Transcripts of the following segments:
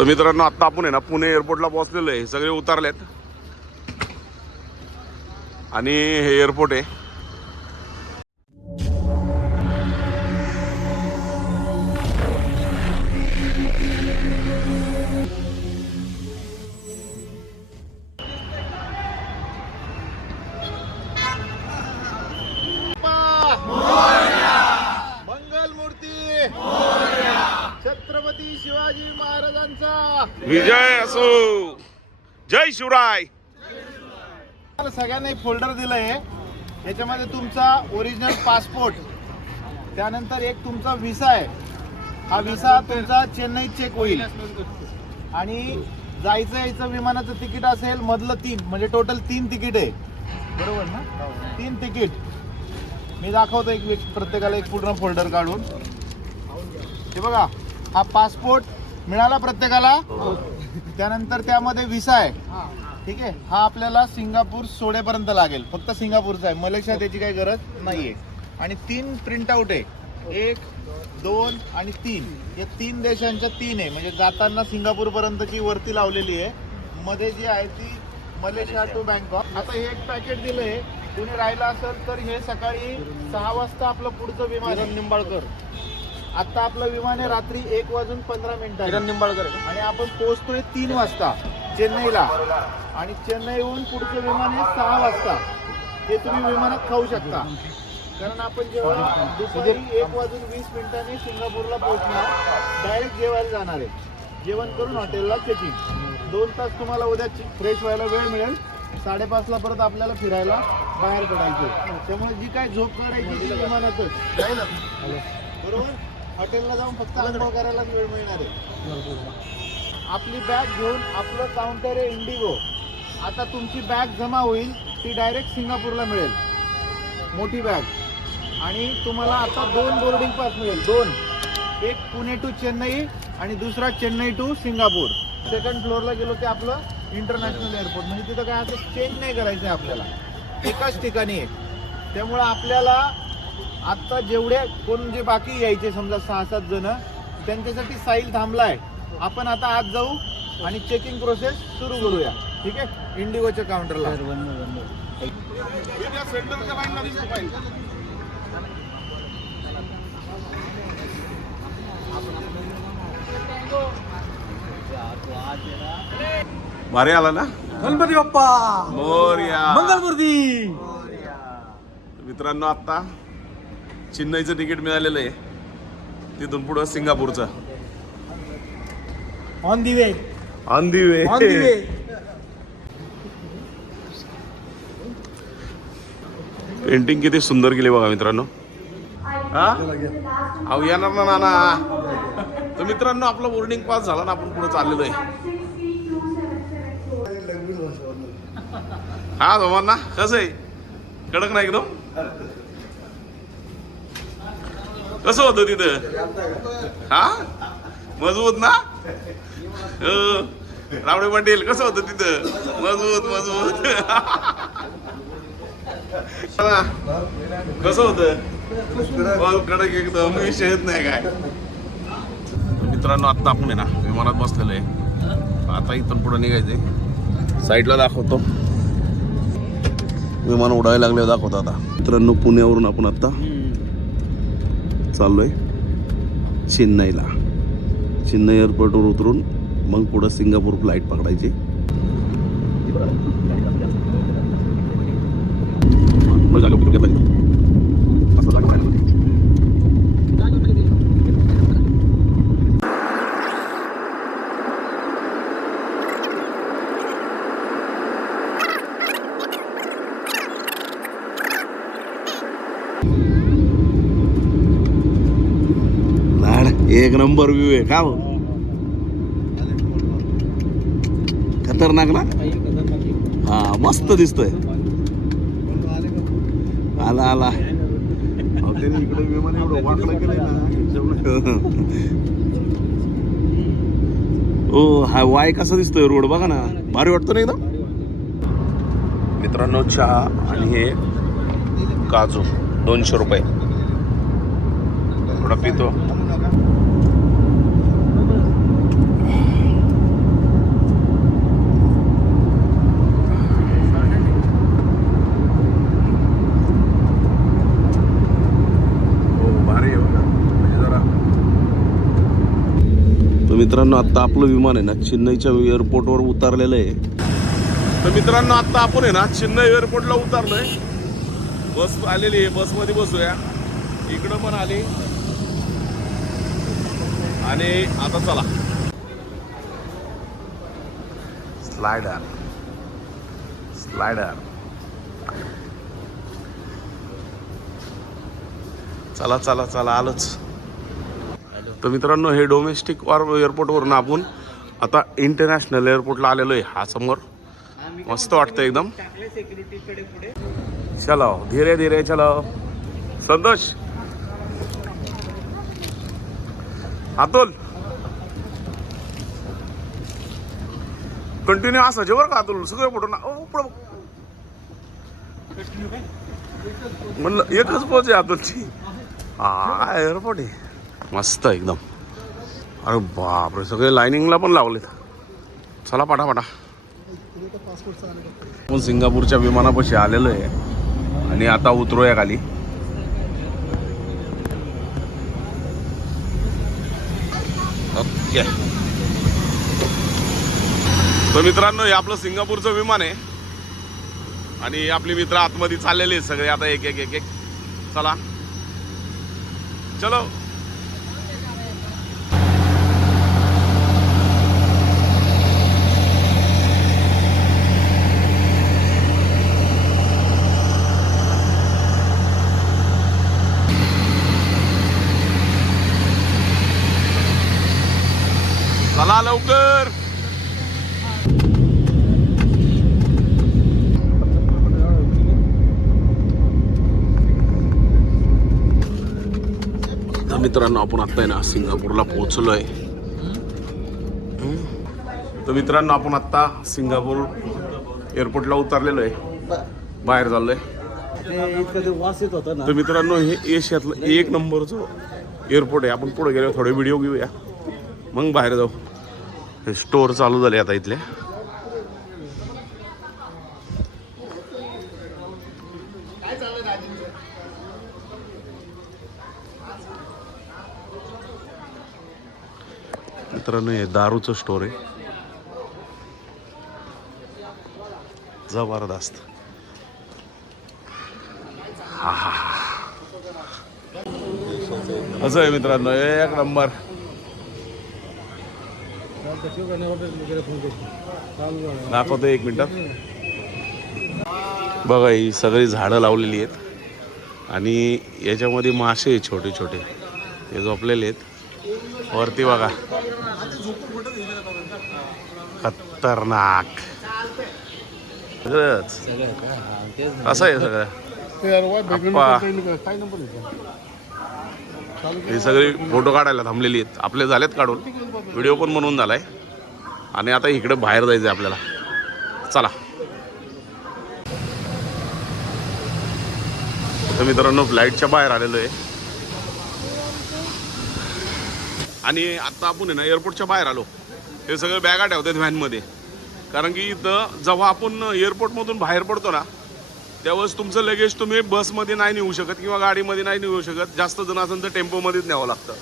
तर मित्रांनो आता आपण आहे ना पुणे एअरपोर्टला पोहोचलेलो आहे. सगळे उतरलेत आणि हे एअरपोर्ट आहे. मंगलमूर्ती छत्रपती शिवाजी महाराजांचा विजय असो. जय शिवराय. सगळ्यांना एक फोल्डर दिलंय. याच्यामध्ये तुमचा ओरिजिनल पासपोर्ट, त्यानंतर एक तुमचा व्हिसा आहे. हा व्हिसा तुमचा चेन्नई चेक होईल आणि जायचं यायचं विमानाचं तिकीट असेल मधलं 3, म्हणजे टोटल 3 तिकीट आहे, बरोबर ना? 3 तिकीट मी दाखवतो. एक प्रत्येकाला एक पूर्ण फोल्डर काढून. हे बघा, हा पासपोर्ट मिळाला प्रत्येकाला. त्यानंतर त्यामध्ये व्हिसा आहे, ठीक आहे. हा आपल्याला सिंगापूर सोडेपर्यंत लागेल, फक्त सिंगापूरचा आहे, मलेशिया त्याची काही गरज नाहीये. आणि 3 प्रिंट आउट आहे, 1, 2 आणि 3. हे 3 देशांच्या 3 आहे, म्हणजे जाताना सिंगापूर पर्यंतची वरती लावलेली आहे, मध्ये जी आहे ती मलेशिया टू बँकॉक. आता हे एक पॅकेट दिलंय. कुणी राहिलं असेल तर हे सकाळी 6 वाजता आपलं पुढचं विमान आहे निंबाळकर. आता आपलं विमान आहे रात्री 1:15 निंबाळकर, आणि आपण पोहोचतोय 3 वाजता चेन्नईला. आणि चेन्नईहून पुढचं विमान आहे 6 वाजता. हे तुम्ही विमानात खाऊ शकता, कारण आपण जेव्हा दुपारी 1:20 सिंगापूरला पोहोचणार, डायरेक्ट जेवायला जाणार आहे. जेवण करून हॉटेलला चेकिंग. 2 तास तुम्हाला उद्या फ्रेश व्हायला वेळ मिळेल. 5:30ला परत आपल्याला फिरायला बाहेर पडायचं. त्यामुळे जी काय झोप करायची ती विमानातच, बरोबर. हॉटेलला जाऊन फक्त आंघोळ करायलाच वेळ मिळणार आहे. आपली बॅग घेऊन आपलं काउंटर आहे इंडिगो. आता तुमची बॅग जमा होईल, ती डायरेक्ट सिंगापूरला मिळेल, मोठी बॅग. आणि तुम्हाला आता 2 बोर्डिंग पास मिळेल, 2. एक पुणे टू चेन्नई आणि दुसरा चेन्नई टू सिंगापूर. सेकंड फ्लोअरला गेलो की आपलं इंटरनॅशनल एअरपोर्ट, म्हणजे तिथं काय असं चेंज नाही करायचं आहे आपल्याला, एकाच ठिकाणी आहे. त्यामुळं आपल्याला आत्ता जेवढे कोण जे बाकी यायचे, समजा 6-7 जण, त्यांच्यासाठी साईल थांबलाय. आपण आता आज जाऊ आणि चेकिंग प्रोसेस सुरू करूया, ठीक आहे, इंडिगोच्या काउंटरला. भारी आला ना. गणपती बाप्पा मोरया. मंगलमूर्ती. मित्रांनो आता चेन्नईचं तिकीट मिळालेलं आहे, तिथून पुढं सिंगापूरचं. On the way. On the way. On the way. Painting किती सुंदर केली बघा मित्रांनो. हा अहो येणार ना नाना. तर मित्रांनो आपला बोर्डिंग पास झाला ना, आपण पुढे चाललेलो आहे. हा दोमांना कसं आहे, कडक नाही एकदम. कसं होतं तिथं? हा मजबूत ना. रावडे पाटील कसं होतं तिथं? मजबूत. कसं होतं? कडक एकदम, विषयच नाही काय. मित्रांनो आता आपण आहे ना विमानात बसलेलो आहे. आता इथून पुढे निघायचंय. साईडला दाखवतो, विमान उडायला लागले दाखवतो. आता मित्रांनो पुण्यावरून आपण आता चाललोय चेन्नईला. चेन्नई एअरपोर्टवर उतरून मग पुढं सिंगापूर फ्लाईट पकडायची. एक नंबर व्ह्यू आहे का हो? खतरनाक ना. हा मस्त दिसतोय. आला ओ हा वाय कसा दिसतोय रोड बघा ना, भारी वाटतो ना एकदम. मित्रांनो चहा आणि हे काजू 200 रुपये. थोडा पितो. मित्रांनो आता आपलं विमान आहे ना चेन्नईच्या एअरपोर्टवर उतरलेलं आहे. तर मित्रांनो आता आपण आहे ना चेन्नई एअरपोर्टला उतरलोय. बस आलेली आहे, बसमध्ये बसूया. इकडं पण आली आणि आता चला स्लायडर चला चला चला आलोच. तर मित्रांनो हे डोमेस्टिक एअरपोर्टवरून आपण आता इंटरनॅशनल एअरपोर्टला आलेलो आहे. हा समोर मस्त वाटतं एकदम. चलो धीरे धीरे चलो. संतोष अतुल कंटिन्यू असायचे बरं का अतुल सगळे फोटो ना. म्हणलं एकच पोच आहे अतुलची. हा एअरपोर्ट आहे मस्त एकदम. अरे बापरे सगळे लाईनिंगला पण लावलेत. चला पाठापाठा. आपण सिंगापूरच्या विमानापाशी आलेलो आहे आणि आता उतरूया खाली. ओके. तर मित्रांनो हे आपलं सिंगापूरचं विमान आहे आणि आपले मित्र आतमध्ये चाललेले आहेत सगळे. आता एक एक एक एक चला चलो. चला लवकर. मित्रांनो आपण आता आहे ना सिंगापूरला पोहोचलोय. तर मित्रांनो आपण आता सिंगापूर एअरपोर्टला उतरलेलो आहे, बाहेर चाललोय. तर मित्रांनो हे एशियातलं 1 नंबरचं एअरपोर्ट आहे. आपण पुढे गेलो थोडे व्हिडिओ घेऊया मग बाहेर जाऊ. हे स्टोअर चालू झाले आता इथले. मित्रांनो हे दारूचं स्टोर आहे जबरदस्त. हा हा असं आहे मित्रांनो एक नंबर. दाखवतो 1 मिनिटात. बघा ही सगळी झाडं लावलेली आहेत आणि याच्यामध्ये मासे छोटे छोटे हे झोपलेले आहेत वरती. बघा खतरनाक असं आहे सगळं. हे सगळे फोटो काढायला थांबलेली आहेत. आपले झालेत काढून, व्हिडिओ पण बनवून झालाय आणि आता इकडे बाहेर जायचं आहे आपल्याला. चला. तर मित्रांनो फ्लाईटच्या बाहेर आलेलो आहे आणि आता आपण आहे ना एअरपोर्टच्या बाहेर आलो. हे सगळे बॅगा ठेवतात व्हॅनमध्ये, कारण की इथं जेव्हा आपण एअरपोर्टमधून बाहेर पडतो ना त्यावेळेस तुमचं लगेज तुम्ही बसमध्ये नाही नेऊ शकत किंवा गाडीमध्ये नाही नेऊ शकत. जास्त जण असेल तर टेम्पोमध्येच न्यावं लागतं.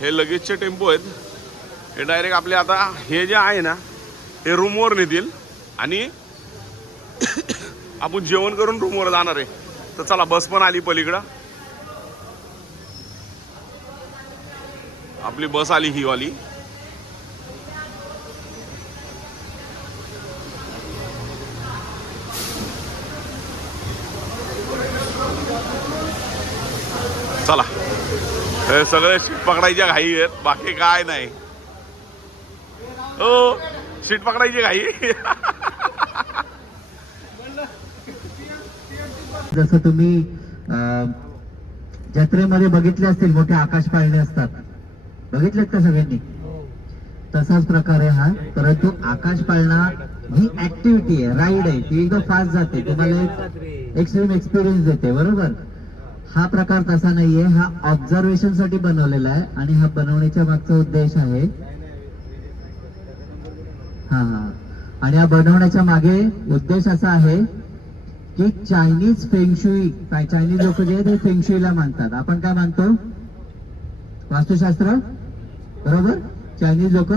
हे लगेजचे टेम्पो आहेत. हे डायरेक्ट आपले आता हे जे आहे ना हे रूमवर नेतील आणि आपण जेवण करून रूमवर जाणार आहे. तर चला बस पण आली पलीकडं. आपली बस आली ही वाली. चला हे सगळे सीट पकडायच्या घाई आहेत, बाकी काय नाही. हो सीट पकडायची घाई. जसं तुम्ही जत्रेमध्ये बघितले असतील मोठे आकाश पाळणे असतात, बघितलेत का सगळ्यांनी? तसाच प्रकार आहे हा. परंतु आकाश पाळणा ही ऍक्टिव्हिटी आहे, राईड आहे, ती एकदम फास्ट जाते, तुम्हाला एक एक्स्ट्रीम एक्सपिरियन्स देते. बरोबर. हा प्रकार तसा नाहीये. हा ऑब्झर्वेशन साठी बनवलेला आहे आणि हा बनवण्याच्या मागचा उद्देश आहे आणि हा बनवण्याच्या मागे उद्देश असा आहे की चायनीज फेंगशुई, चायनीज लोक जे आहेत ते फेंगशुईला मानतात. आपण काय मानतो? वास्तुशास्त्र. बरोबर. चायनीज लोक.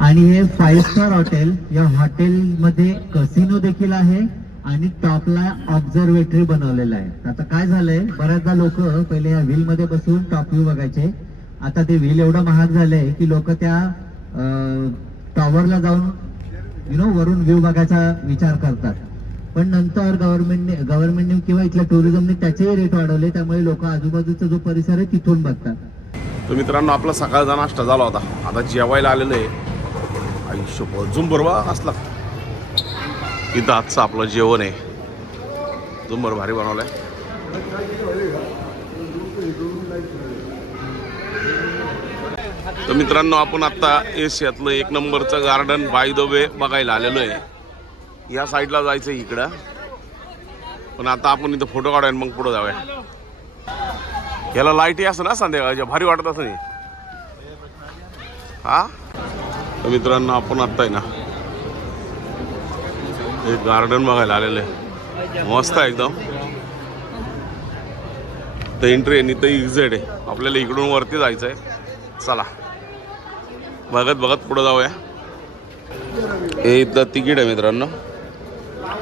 आणि हे 5 स्टार हॉटेल, या हॉटेलमध्ये कसिनो देखील आहे आणि टॉपला ऑब्झर्वेटरी बनवलेलं आहे. आता काय झालंय, बऱ्याचदा लोक पहिले या व्हील मध्ये बसून टॉप व्ह्यू बघायचे. आता ते व्हील एवढं महाग झालंय की लोक त्या टॉवरला जाऊन वरून व्ह्यू बघायचा विचार करतात. पण नंतर गव्हर्नमेंटने किंवा इथल्या टुरिझमने त्याचे रेट वाढवले, त्यामुळे लोक आजूबाजूचा जो परिसर आहे तिथून बघतात. तर मित्रांनो, आपला सकाळचा नाश्ता झाला होता. आता जेवायला आलेलं आहे. आयुष्य झुंबर बघा असला इथं आजचं आपलं जेवण आहे. झुंबर भारी बनवलंय. तर मित्रांनो, आपण आता एशियातलं 1 नंबरचं गार्डन बाय द वे बघायला आलेलो आहे. या साईडला जायचं इकडं, पण आता आपण इथं फोटो काढूया मग पुढे जाऊया. याला लाईटी असं ना संध्याकाळच्या, भारी वाटत असं नाही हा. तर मित्रांनो, आपण आत्ता आहे ना एक गार्डन बघायला आलेलं आहे. मस्त आहे एकदम. तर एंट्री आहे, इथं एक्झिट आहे. आपल्याला इकडून वरती जायचं आहे. चला बघत बघत पुढे जाऊया. हे इथलं तिकीट आहे मित्रांनो,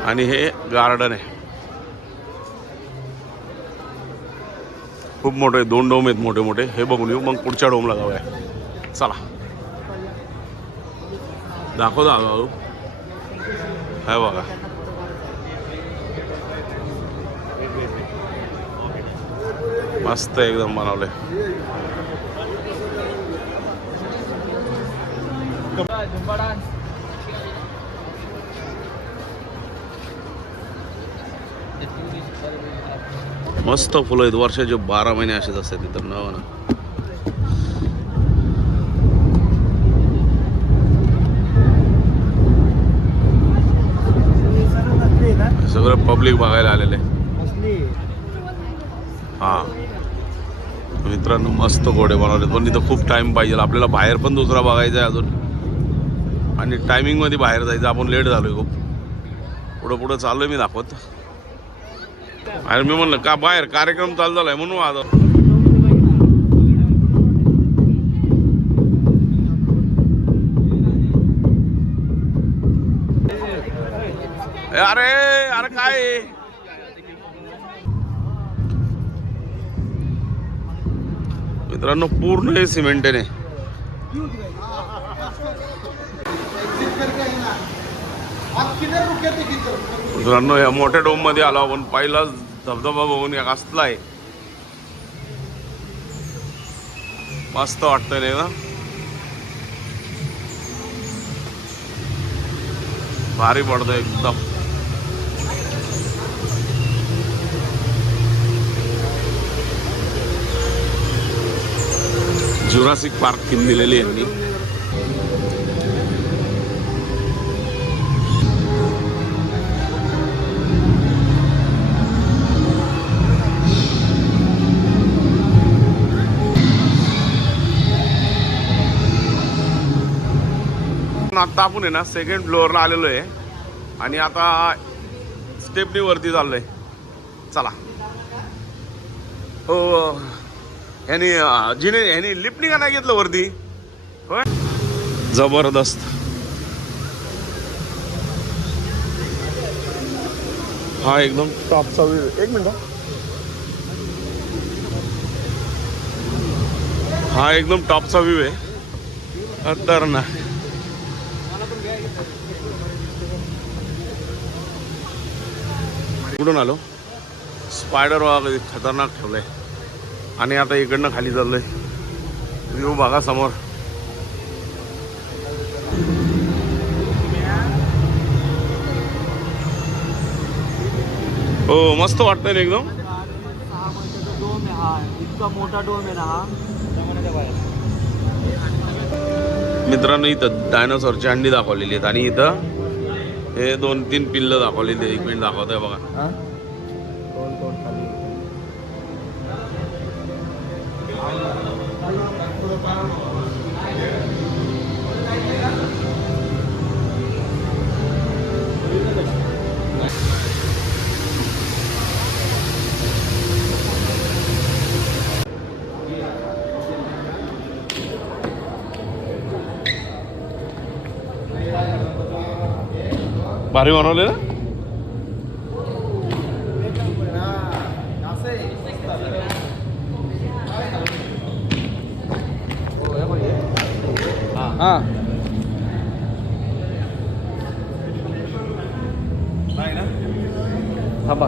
आणि हे गार्डन आहे. खूप मोठे आहे, 2 डोम आहेत मोठे मोठे. हे बघून येऊ, मग पुढच्या डोमला जाऊया. चला दाखव भाऊ. हे बघा, मस्त एकदम बनवलंय. मस्त फुलं आहेत. वर्षाचे 12 महिने असेच असतात तिथं ना. सगळं पब्लिक बघायला आलेलं आहे. हा मित्रांनो, मस्त घोडे बनवले. पण इथं खूप टाइम पाहिजे आपल्याला. बाहेर पण दुसरा बघायचा आहे अजून, आणि टायमिंग मध्ये बाहेर जायचं. आपण लेट झालोय खूप. पुढं चाललोय मी दाखवत. अरे मी म्हणलं का बाहेर कार्यक्रम चालू झालाय म्हणून आता. अरे अरे काय मित्रांनो, पूर्ण हे सिमेंटेने. मित्रांनो, या मोठ्या डोम मध्ये आलो आपण. पहिला धबधबा बघून या कसला आहे, मस्त वाटतंय नाही ना. भारी पडतंय एकदम. जुरासिक पार्क किन दिलेली यांनी. आता आपण आहे ना 2nd फ्लोअरला आलेलो आहे, आणि आता स्टेपनी वरती चाललोय. चला. हो, ह्यानी लिफ्टनी का नाही घेतलं वरती. होय, जबरदस्त. हा एकदम टॉपचा व्ह्यू. 1 मिनिट. हा एकदम टॉपचा व्ह्यू आहे. तर ना कुठून आलो. स्पायडर वगैरे खतरनाक ठेवलंय. आणि आता इकडनं खाली चाललंय. व्ह्यू बघा समोर. हो, मस्त वाटतंय ना एकदम. इतका मोठा डोम आहे ना हा. मित्रांनो, इथं डायनोसॉरची अंडी दाखवलेली आहेत, आणि इथं हे 2-3 पिल्ल दाखवलेली. 1 मिनिट दाखवत आहे बघा. भारी बनवले ना. हा थांबा.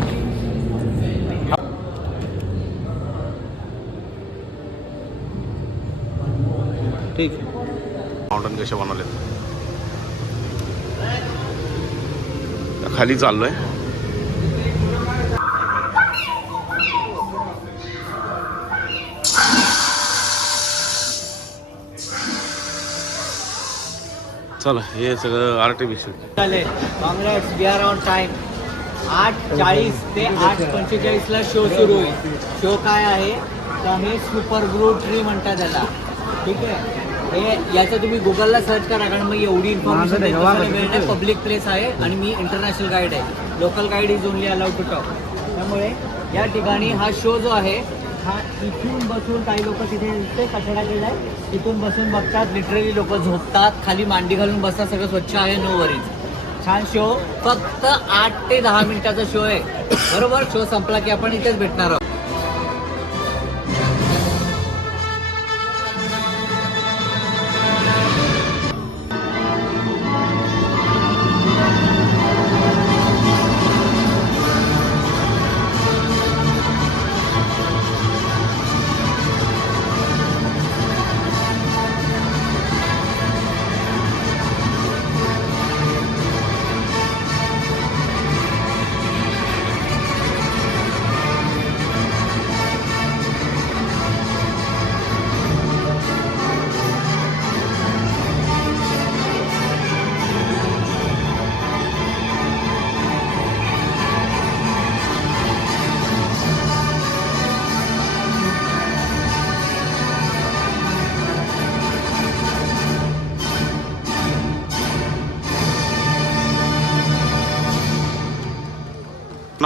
ठीक. माउंटन कसे बनवले खाली चाललोय. चला हे सगळं artificial. Congrats we are on time. 8:40 ते 8:45 शो सुरू होईल. शो काय आहे तर हे सुपर ग्रू ट्री म्हणतात त्याला. ठीक आहे. हे याचं तुम्ही गुगलला सर्च करा कारण मग एवढी इन्फॉर्मेशन पब्लिक प्लेस आहे आणि मी इंटरनॅशनल गाईड आहे. Local guide is only allowed to talk. त्यामुळे या ठिकाणी हा शो जो आहे हा इथून बसून काही लोक तिथे कचरा केला आहे तिथून बसून बघतात. लिटरली लोक झोपतात खाली मांडी घालून बसतात. सगळं स्वच्छ आहे. No worries. छान शो. फक्त 8 ते 10 मिनिटाचा शो आहे. बरोबर. शो संपला की आपण इथेच भेटणार आहोत.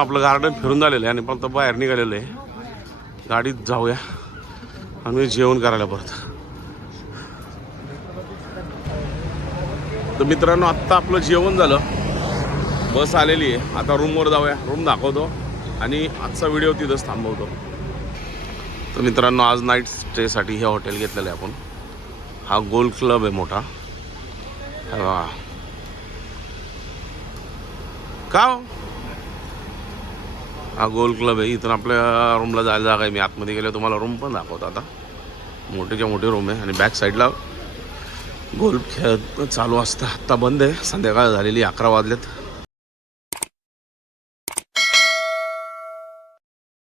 आपलं गार्डन फिरून झालेलं आहे आणि पण बाहेर निघालेलं आहे. गाडीत जाऊया आणि जेवण करायला परत. तर मित्रांनो आत्ता आपलं जेवण झालं. बस आलेली आहे. आता रूमवर जाऊया. रूम दाखवतो आणि आजचा व्हिडिओ तिथंच थांबवतो. तर मित्रांनो आज नाईट स्टेसाठी हे हॉटेल घेतलेलं आहे आपण. हा गोल क्लब आहे मोठा. का हा गोल क्लब आहे. इथून आपल्या रूमला जायला जागा आहे. मी आतमध्ये गेलो तुम्हाला रूम पण दाखवतो. आता मोठीच्या मोठी रूम आहे आणि बॅक साईडला गोल्फ खेळ चालू असतं. आत्ता बंद आहे. संध्याकाळ झालेली 11 वाजलेत.